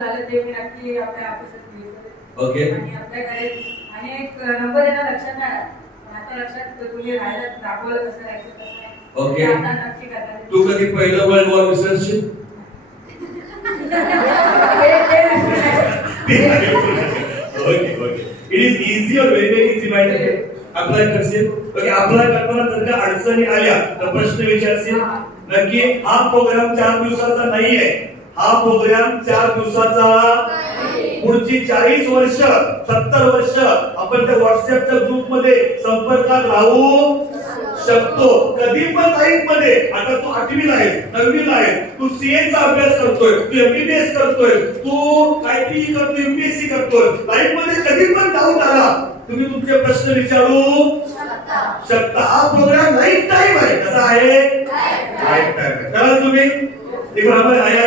झालं ते मी नक्की आपल्या ऑफिसात घेईन. ओके. आणि आपल्याकडे आणि एक नंबर येणार लक्षात नाही पण आता लक्षात तुम्ही राहायला दाखवलं कसं राहायचं कसं नाही. ओके. आता नक्की करता. तू कधी पहिलं वर्ल्ड वॉर विसरशील? Okay okay. It is easy or very very easy माहिती अप्लाय करशील. ओके. अप्लाय करताना जर का अडचणी आल्या तर प्रश्न विचारशील. नक्की हा प्रोग्राम 4 दिवसाचा नाहीये. हा प्रोग्राम 4 दिवसाचा पुढची 40 वर्ष 70 वर्ष आपण त्या व्हॉट्सअपच्या ग्रुप मध्ये संपर्कात राहू शकतो. कधी पण लाईफ मध्ये. आता तू 8वीला आहेस 9वीला आहेस, तू सीए चा अभ्यास करतोय, तू एमबीबीएस करतोय, तू काहीतरी करतोय, यूपीएससी करतोय. लाईफ मध्ये कधी पण डाऊट आला तुम्ही तुमचे प्रश्न विचारू शकता. हा प्रोग्राम लाईफ टाइम आहे. कसा आहे? Life time. चला तुम्ही एक आया